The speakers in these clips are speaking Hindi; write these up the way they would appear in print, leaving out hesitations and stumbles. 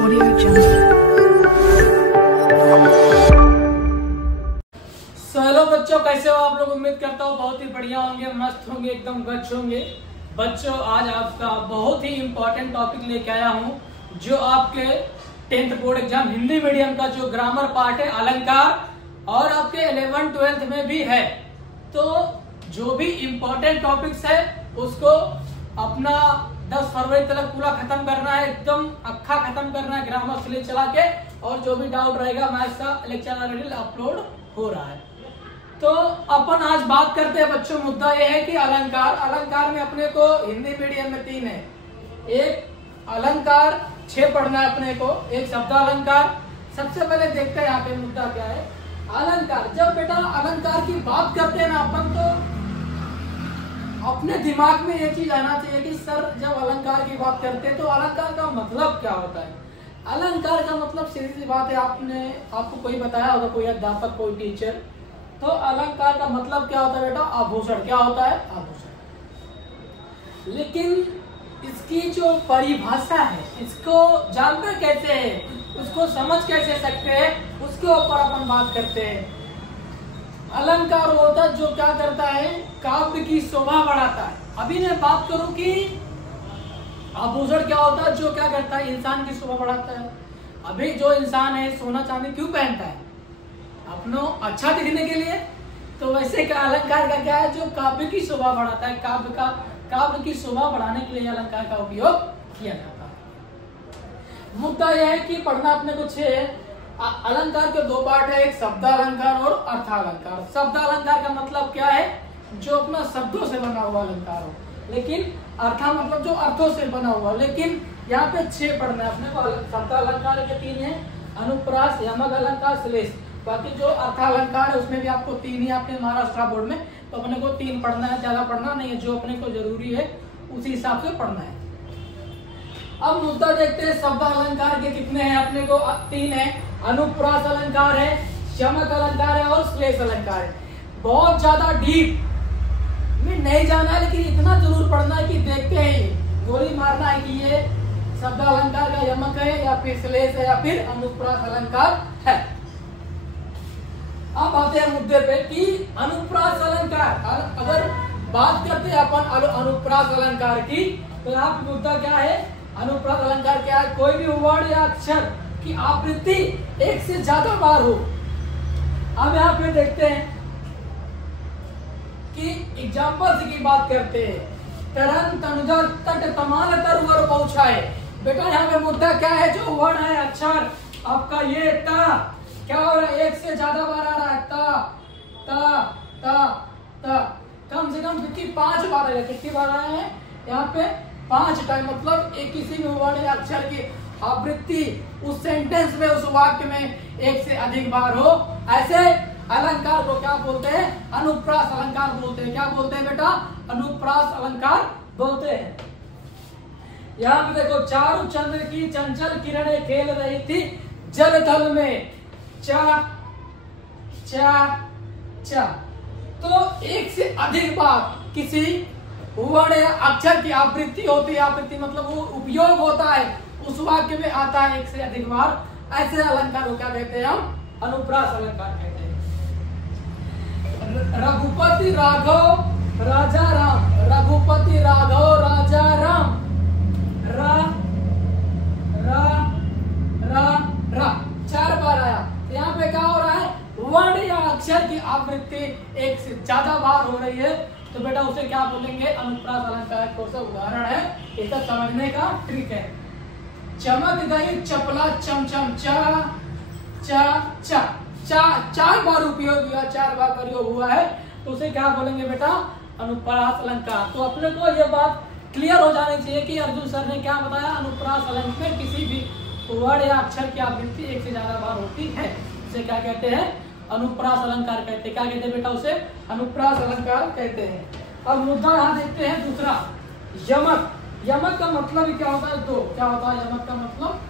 Audio Jungle। हेलो बच्चों, कैसे हो आप लोग? उम्मीद करता हूँ बहुत ही बढ़िया होंगे, मस्त होंगे, एकदम गच होंगे। बच्चों, आज आपका बहुत ही इम्पोर्टेंट टॉपिक लेके आया हूँ, जो आपके 10th board exam Hindi medium का जो ग्रामर पार्ट है, अलंकार, और आपके 11th 12th में भी है। तो जो भी इम्पोर्टेंट टॉपिक्स है उसको अपना 10 फरवरी तक पूरा खत्म करना है, एकदम अक्खा खत्म करना है ग्रामर से चला के। और जो भी डाउट रहेगा, मैथ्स का लेक्चर ऑलरेडी अपलोड हो रहा है। तो अपन आज बात करते हैं बच्चों, मुद्दा यह है कि अलंकार। अलंकार में अपने को हिंदी मीडियम में 3 है। एक अलंकार 6 पढ़ना है अपने को, एक शब्द अलंकार। सबसे पहले देखते हैं यहाँ पे मुद्दा क्या है। अलंकार, जब बेटा अलंकार की बात करते हैं ना अपन, तो अपने दिमाग में ये चीज आना चाहिए कि सर जब अलंकार की बात करते हैं तो अलंकार का मतलब क्या होता है। अलंकार का मतलब सीधी सी बात है, आपको कोई बताया होगा, कोई अध्यापक, कोई टीचर। तो अलंकार का मतलब क्या होता है बेटा? आभूषण। क्या होता है? आभूषण। लेकिन इसकी जो परिभाषा है, इसको जानते कैसे है, उसको समझ कैसे सकते हैं, उसके ऊपर अपन बात करते हैं। अलंकार होता है जो क्या करता है, काव्य की शोभा बढ़ाता है। अभी मैं बात करूं कि आभूषण क्या होता है, जो क्या करता है, इंसान की शोभा बढ़ाता है। अभी जो इंसान है सोना चांदी क्यों पहनता है? अपनो अच्छा दिखने के लिए। तो वैसे का अलंकार का क्या है, जो काव्य की शोभा बढ़ाता है। काव्य की शोभा बढ़ाने के लिए अलंकार का उपयोग किया जाता है। मुद्दा यह है कि पढ़ना अपने को 6 है। अलंकार के 2 पार्ट है, एक शब्द अलंकार और अर्थालंकार। शब्द अलंकार का मतलब क्या है, जो अपना शब्दों से बना हुआ अलंकार हो। लेकिन अर्था मतलब जो अर्थों से बना हुआ। लेकिन यहाँ पे 6 पढ़ना है अपने को। शब्द अलंकार के 3 है, अनुप्रास, यमक अलंकार, श्लेष। बाकी जो अर्थालंकार है उसमें भी आपको 3 ही, आपके महाराष्ट्र बोर्ड में। तो अपने को 3 पढ़ना है, ज्यादा पढ़ना नहीं है। जो अपने को जरूरी है उसी हिसाब से पढ़ना है। अब मुद्दा देखते हैं, शब्द अलंकार के कितने हैं अपने को? 3 है। अनुप्रास अलंकार है, यमक अलंकार है और श्लेष अलंकार है। बहुत ज्यादा डीप में नहीं जाना है, लेकिन इतना जरूर पढ़ना है कि देखते हैं गोली मारना है कि ये शब्द अलंकार का यमक है या फिर श्लेष है या फिर अनुप्रास अलंकार है। अब आते हैं मुद्दे पे कि अनुप्रास अलंकार। अगर बात करते हैं अपन अनुप्रास अलंकार की, तो यहाँ पे मुद्दा क्या है? अनुप्रास अलंकार क्या है? कोई भी वर्ड या अक्षर की आवृत्ति एक से ज्यादा बार हो। अब यहाँ पे देखते हैं कि एग्जाम्पल्स की बात करते हैं। तरन तनुजा तट तमाल तरवर पहुंचाए। बेटा यहाँ पे मुद्दा क्या है, जो वर्ड है, अक्षर आपका ये ता क्या हो रहा है, एक से ज्यादा बार आ रहा है। ता ता ता ता, कम से कम 5 बार है। कितनी बार आया है यहाँ पे? 5 टाइम। मतलब एक किसी भी वर्ड या अक्षर की आवृत्ति उस सेंटेंस में, उस वाक्य में एक से अधिक बार हो, ऐसे अलंकार को क्या बोलते हैं? अनुप्रास अलंकार बोलते हैं। क्या बोलते हैं बेटा? अनुप्रास अलंकार बोलते हैं। यहाँ पे देखो, चारु चंद्र की चंचल किरणें खेल रही थी जल थल में। चा चा चा। तो एक से अधिक बार किसी वर्ड या अक्षर की आवृत्ति होती है। आवृत्ति मतलब वो उपयोग होता है, उस वाक्य में आता है एक से अधिक बार। ऐसे अलंकार को क्या कहते हैं? हम अनुप्रास अलंकार कहते हैं। रघुपति राघव राजा राम। रघुपति राघव राजा राम। रा रा रा रा 4 बार आया। तो यहाँ पे क्या हो रहा है? वर्ड या अक्षर की आवृत्ति एक से ज्यादा बार हो रही है, तो बेटा उसे क्या बोलेंगे? अनुप्रास अलंकार। कौन सा उदाहरण है, इसका समझने का ट्रिक है। चमक गई चपला चमचम। चा चा चा चा 4 बार उपयोग हुआ, 4 बार प्रयोग हुआ है, तो उसे क्या बोलेंगे बेटा? अनुप्रास अलंकार। तो अपने को यह बात क्लियर हो जानी चाहिए कि अर्जुन सर ने क्या बताया। अनुप्रास अलंकार में किसी भी वर्ड या अक्षर की आवृत्ति एक से ज्यादा बार होती है, उसे क्या कहते हैं? अनुप्रास अलंकार कहते हैं। क्या कहते हैं बेटा? उसे अनुप्रास अलंकार कहते हैं। अब मुद्दा यहाँ देखते हैं दूसरा, यमक। यमक का मतलब क्या होता है? 2। क्या होता है यमक का मतलब?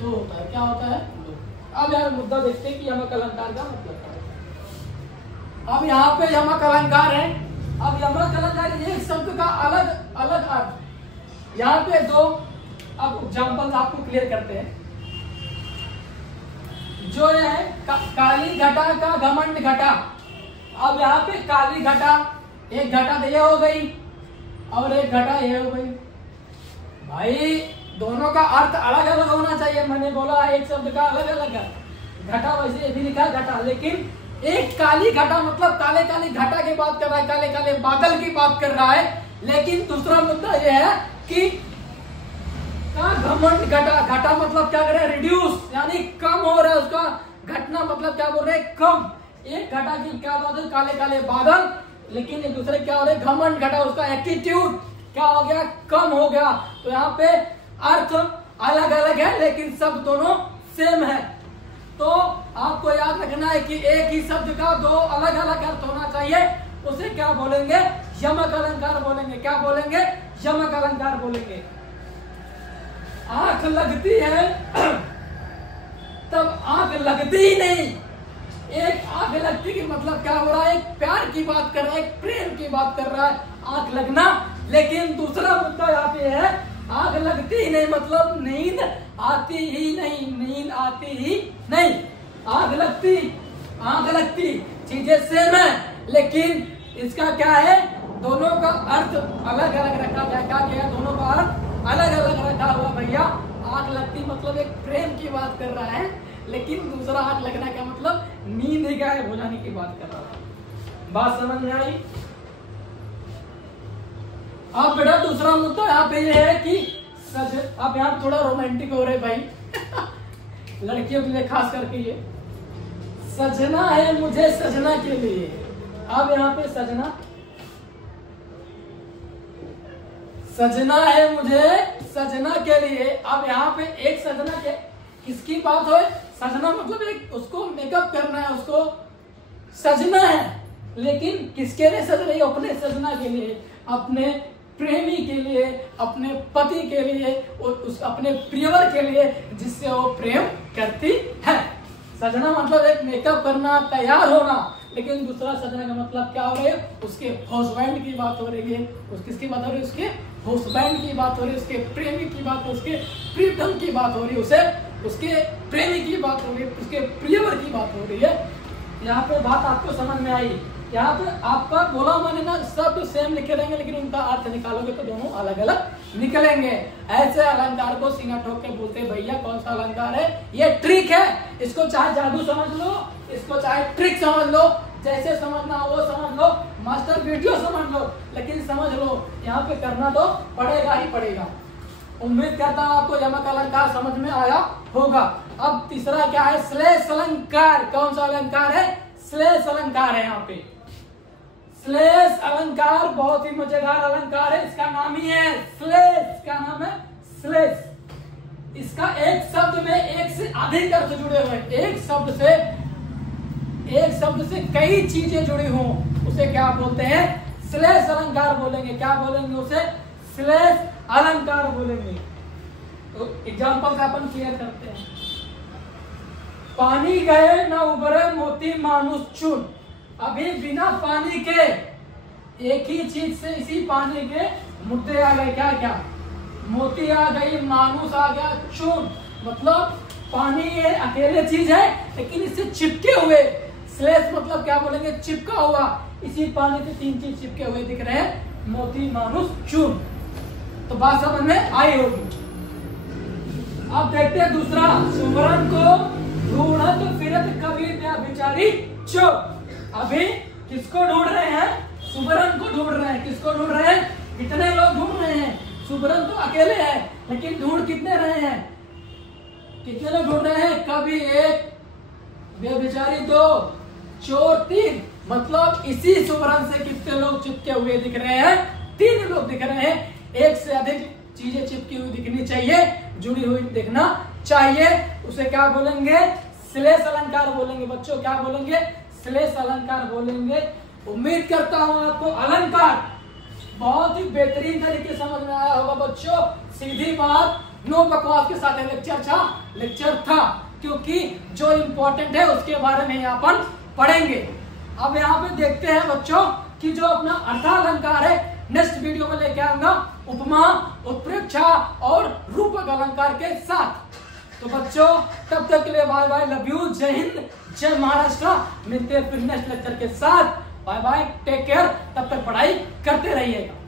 2 होता है। क्या होता है? 2। अब यार मुद्दा देखते हैं कि यमक अलंकार का मतलब क्या है। अब यहाँ पे यमक अलंकार है। अब यमक अलंकार एक शब्द का अलग अलग अर्थ। यहाँ पे 2 अब एग्जाम्पल आपको क्लियर करते हैं। जो है काली घटा का घमंड घटा। अब यहाँ पे काली घटा, एक घटा तो ये हो गई और एक घटा ये हो गई। भाई दोनों का अर्थ अलग अलग होना चाहिए। मैंने बोला एक शब्द का अलग अलग है। घटा वैसे भी लिखा घटा, लेकिन एक काली घटा मतलब काले काली घटा की बात कर रहा है, काले काले बादल की बात कर रहा है। लेकिन दूसरा मुद्दा यह है कि घमंड घटा, घटा मतलब क्या कर रहा है, रिड्यूस यानी कम हो रहा है उसका। घटना मतलब क्या बोल रहे हैं, कम। एक घटा की क्या बात है, काले काले बादल, लेकिन एक दूसरे क्या हो रहे, घमंड घटा, उसका एटीट्यूड क्या हो गया, कम हो गया। तो यहाँ पे अर्थ अलग अलग है लेकिन सब दोनों सेम है। तो आपको याद रखना है कि एक ही शब्द का दो अलग अलग अर्थ होना चाहिए। उसे क्या बोलेंगे, यमक अलंकार बोलेंगे। क्या बोलेंगे, यमक अलंकार बोलेंगे। आंख लगती है तब आंख लगती ही नहीं। एक आंख लगती की मतलब क्या हो रहा है, एक प्यार की बात कर रहा है, एक प्रेम की बात कर रहा है, आंख लगना। लेकिन दूसरा मुद्दा यहाँ पे है, आंख लगती ही नहीं मतलब नींद आती ही नहीं, नींद आती ही नहीं। आंख लगती चीजें सेम है, लेकिन इसका क्या है, दोनों का अर्थ अलग अलग रखा गया। क्या किया, दोनों का अर्थ अलग अलग रखा हुआ भैया। आंख लगती मतलब एक प्रेम की बात कर रहा है, लेकिन दूसरा आंख लगना का मतलब नींद ही गायब हो जाने की बात कर रहा है। बात समझ में आई? अब बेटा दूसरा मुद्दा यहाँ पे ये है कि अब यहाँ थोड़ा रोमांटिक हो रहे भाई लड़कियों के लिए खास करके ये सजना है मुझे सजना के लिए। अब यहाँ पे सजना है मुझे सजना के लिए। अब यहाँ पे एक सजना के किसकी बात हो, सजना मतलब एक उसको मेकअप करना है, उसको सजना है, लेकिन किसके लिए सज रही है, अपने सजना के लिए, अपने प्रेमी के लिए, अपने पति के लिए और उस अपने प्रियवर के लिए जिससे वो प्रेम करती है। सजना मतलब एक मेकअप करना, तैयार होना। लेकिन दूसरा सजना का मतलब क्या हो रहा है, उसके हस्बैंड की बात हो रही है। किसकी बात हो रही है, उसके हस्बैंड की बात हो रही है, उसके प्रेमी की बात हो, उसके प्रीतम की बात हो रही है, उसे उसके प्रेमी की बात हो रही है, उसके प्रियवर की बात हो रही है। यहाँ पे बात आपको समझ में आई? यहाँ पे आपका बोला मैंने ना, सब सेम लिखे रहेंगे लेकिन उनका अर्थ निकालोगे तो दोनों अलग अलग निकलेंगे। ऐसे अलंकार को सीना ठोक के बोलते भैया कौन सा अलंकार है, ये ट्रिक है। इसको चाहे जादू समझ लो, इसको चाहे ट्रिक समझ लो, जैसे समझना वो समझ लो, मास्टर वीडियो समझ लो, लेकिन समझ लो यहाँ पे करना तो पड़ेगा ही पड़ेगा। उम्मीद करता हूँ आपको यमक अलंकार समझ में आया होगा। अब तीसरा क्या है, श्लेष अलंकार। कौन सा अलंकार है, श्लेष अलंकार है। यहाँ पे श्लेष अलंकार बहुत ही मजेदार अलंकार है, इसका नाम ही है श्लेष। क्या नाम है, श्लेष। इसका एक शब्द में एक से अधिक अर्थ जुड़े हुए, एक शब्द से कई चीजें जुड़ी हों उसे क्या बोलते हैं, श्लेष अलंकार बोलेंगे। क्या बोलेंगे उसे, श्लेष अलंकार बोलेंगे। तो एग्जाम्पल का अपन क्लियर करते हैं। पानी गए न उबरे मोती मानुष चुन। अभी बिना पानी के एक ही चीज से, इसी पानी के मुद्दे आ गए, क्या क्या, मोती आ गई, मानुष आ गया, चुन मतलब पानी ये अकेले चीज है लेकिन इससे चिपके हुए। श्लेष मतलब क्या बोलेंगे, चिपका हुआ। इसी पानी से तीन चीज चिपके हुए दिख रहे हैं, मोती मानुष चुन। तो बात समझ में आई होगी। अब देखते हैं दूसरा, सुमरन को ढूंढत फिरत कबीर बेचारी चुप। अभी किसको ढूंढ रहे हैं, सुमरन को ढूंढ रहे हैं। किसको ढूंढ रहे हैं, कितने लोग ढूंढ रहे हैं, सुमरन तो अकेले है लेकिन ढूंढ कितने रहे हैं, कितने लोग ढूंढ रहे हैं, कभी एक, बेचारी दो, चोर तीन। मतलब इसी सुमरन से कितने लोग चिपके हुए दिख रहे हैं, तीन लोग दिख रहे हैं। एक से अधिक चीजें चिपकी हुई दिखनी चाहिए, जुड़ी हुई दिखना चाहिए, उसे क्या बोलेंगे, श्लेष अलंकार बोलेंगे। बच्चों क्या बोलेंगे, श्लेष अलंकार बोलेंगे। उम्मीद करता हूं आपको अलंकार बहुत ही बेहतरीन तरीके समझ में आया होगा बच्चों। सीधी बात, नो बकवास के साथ लेक्चर था क्योंकि जो इम्पोर्टेंट है उसके बारे में अपन पढ़ेंगे। अब यहाँ पे देखते हैं बच्चों कि जो अपना अर्था अलंकार है नेक्स्ट वीडियो में लेके आऊंगा, उपमा, उत्प्रेक्षा और रूपक अलंकार के साथ। तो बच्चों तब तक के लिए बाय बाय, लव यू, जय हिंद, जय महाराष्ट्र। मिलते हैं फिर नेक्स्ट लेक्चर के साथ। Bye bye, take care. तब तक पढ़ाई करते रहिएगा।